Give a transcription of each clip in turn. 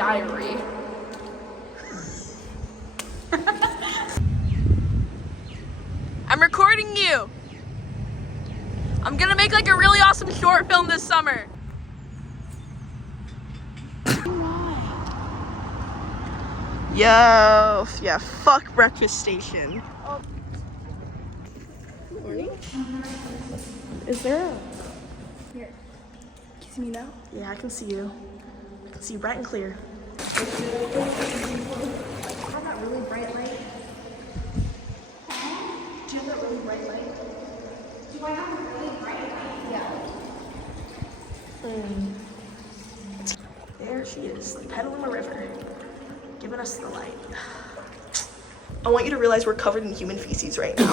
diary. I'm recording you. I'm gonna make like a really awesome short film this summer. Yo, yeah, fuck breakfast station. Good morning. Is there a... Here. Can you see me now? Yeah, I can see you. I can see you bright and clear. I have that really bright light. Do you have that really bright light? Do I have a really bright light? Yeah. There she is, like pedaling the river, giving us the light. I want you to realize we're covered in human feces right now.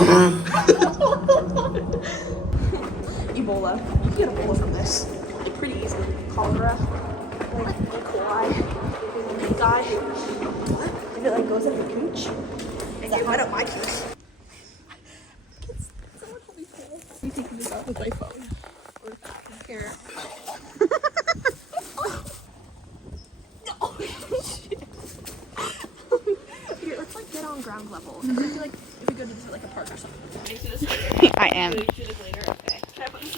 Ebola. You can get Ebola from this. Like, pretty easily. Cholera. Like E. coli. Pink eye. What? If it like goes up your cooch. And you went up my cooch. Someone told me cool. You taking this off with my phone. Or here. Ground level. I feel like if we go to this, like a park or something. Can you see this later? I am. Can you see this later? Okay. Can I put this?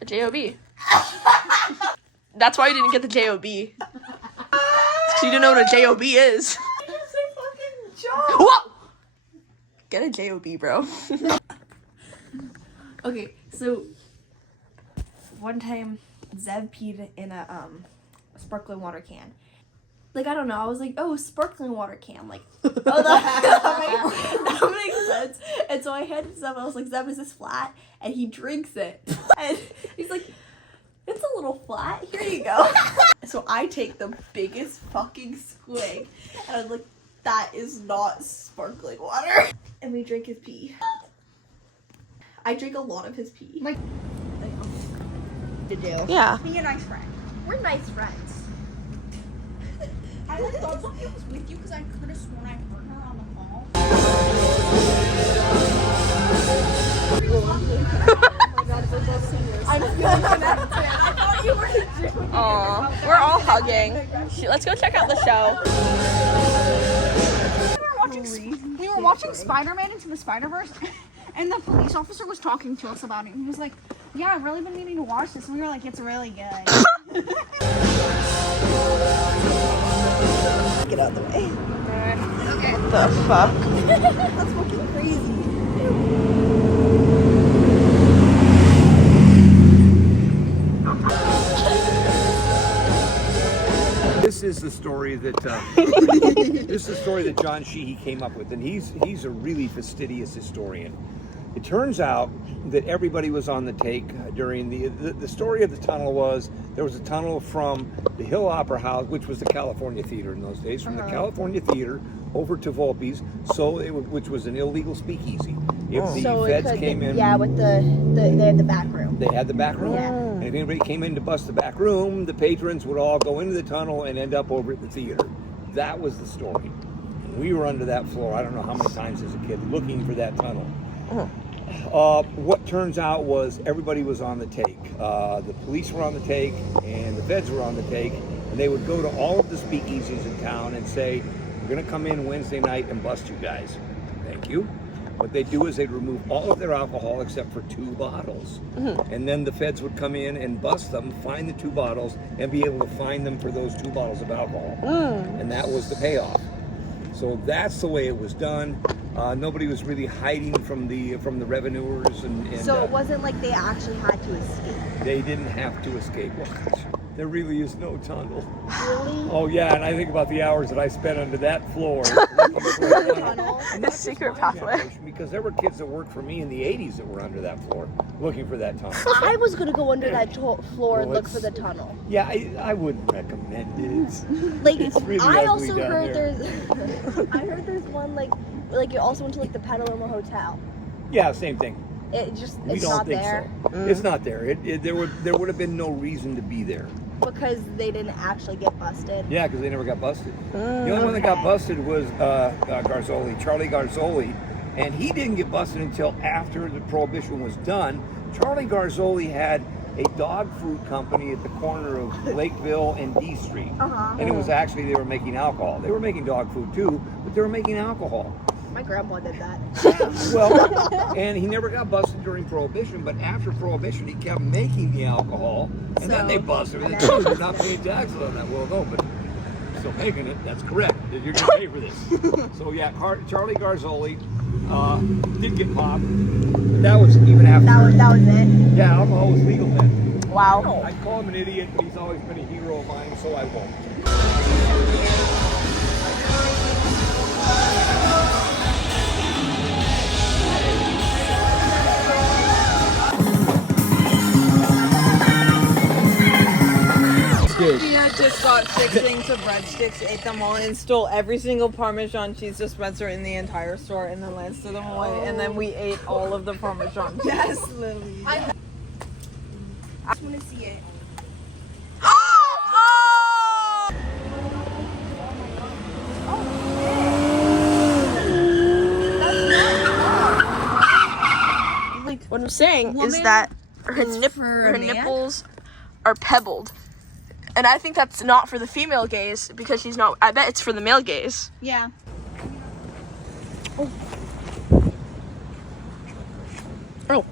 A J-O-B. That's why you didn't get the J-O-B. It's because you didn't know what a J-O-B is. That's a fucking joke. Whoa! Get a J-O-B, bro. Okay, so one time Zev peed in a sparkling water can. Like, I don't know, I was like, oh, sparkling water can. Like, oh, that makes sense. And so I handed Zev, I was like, Zev, is this flat? And he drinks it. And he's like, it's a little flat. Here you go. So I take the biggest fucking swig. And I was like, that is not sparkling water. And we drink his pee. I drink a lot of his pee. Like, to do. Yeah. Be a nice friend. We're nice friends. I thought something was with you because I could have sworn I heard her on the call. Oh my god, we're both seniors. I'm feeling connected. I thought you were doing. Aw, we're all hugging. Let's go check out the show. We were watching Spider-Man Into the Spider-Verse, and the police officer was talking to us about it. He was like, yeah, I've really been meaning to watch this. And we were like, it's really good. Get out of the way. Okay. What the fuck? That's fucking crazy. This is the story that John Sheehy came up with, and he's a really fastidious historian. It turns out that everybody was on the take during the story of the tunnel was there was a tunnel from the Hill Opera House, which was the California Theater in those days, from the California Theater over to Volpe's, which was an illegal speakeasy. If the feds came in, Yeah, with they had the back room. they had the back room. Yeah. And if anybody came in to bust the back room, the patrons would all go into the tunnel and end up over at the theater. That was the story. And we were under that floor, I don't know how many times as a kid, looking for that tunnel. What turns out was everybody was on the take. The police were on the take and the feds were on the take, and they would go to all of the speakeasies in town and say, we're going to come in Wednesday night and bust you guys. Thank you. What they'd do is they'd remove all of their alcohol except for 2 bottles. And then the feds would come in and bust them, find the 2 bottles, and be able to fine them for those 2 bottles of alcohol. And that was the payoff. So that's the way it was done. Nobody was really hiding from the revenuers, and So it wasn't like they actually had to escape. they didn't have to escape. Well, gosh, there really is no tunnel. Really? Oh yeah, and I think about the hours that I spent under that floor. Tunnel? The secret pathway. Because there were kids that worked for me in the 80s that were under that floor looking for that tunnel. I was gonna go under that floor and Well, look for the tunnel. Yeah, I wouldn't recommend it. Like, It's really I ugly also down heard there. I heard there's one like you also went to like the Petaluma Hotel. Yeah, same thing. It just We it's don't not think there so. It's not there. There would have been no reason to be there. because they didn't actually get busted. Yeah, because they never got busted. The only one that got busted was Garzoli, Charlie Garzoli, and he didn't get busted until after the prohibition was done. Charlie Garzoli had a dog food company at the corner of Lakeville and D Street. Uh-huh. And it was actually, they were making alcohol. They were making dog food too, but they were making alcohol. My grandpa did that. Well, and he never got busted during Prohibition, but after Prohibition, he kept making the alcohol, and then they busted him. They told him, you're not paying taxes on that. Well, no, but still making it. That's correct. You're going to pay for this. So yeah, Charlie Garzoli did get popped, but that was even after. That was it. Yeah, alcohol was legal then. Wow. I call him an idiot, but he's always been a hero of mine, so I won't. Sophia just got 6 things of breadsticks, ate them all, and stole every single Parmesan cheese dispenser in the entire store, and then Lance threw them away, and then we ate all of the Parmesan cheese. Yes, Lily. I just want to see it. What I'm saying is that her nipples are pebbled. And I think that's not for the female gaze because she's not. I bet it's for the male gaze. Yeah. Oh.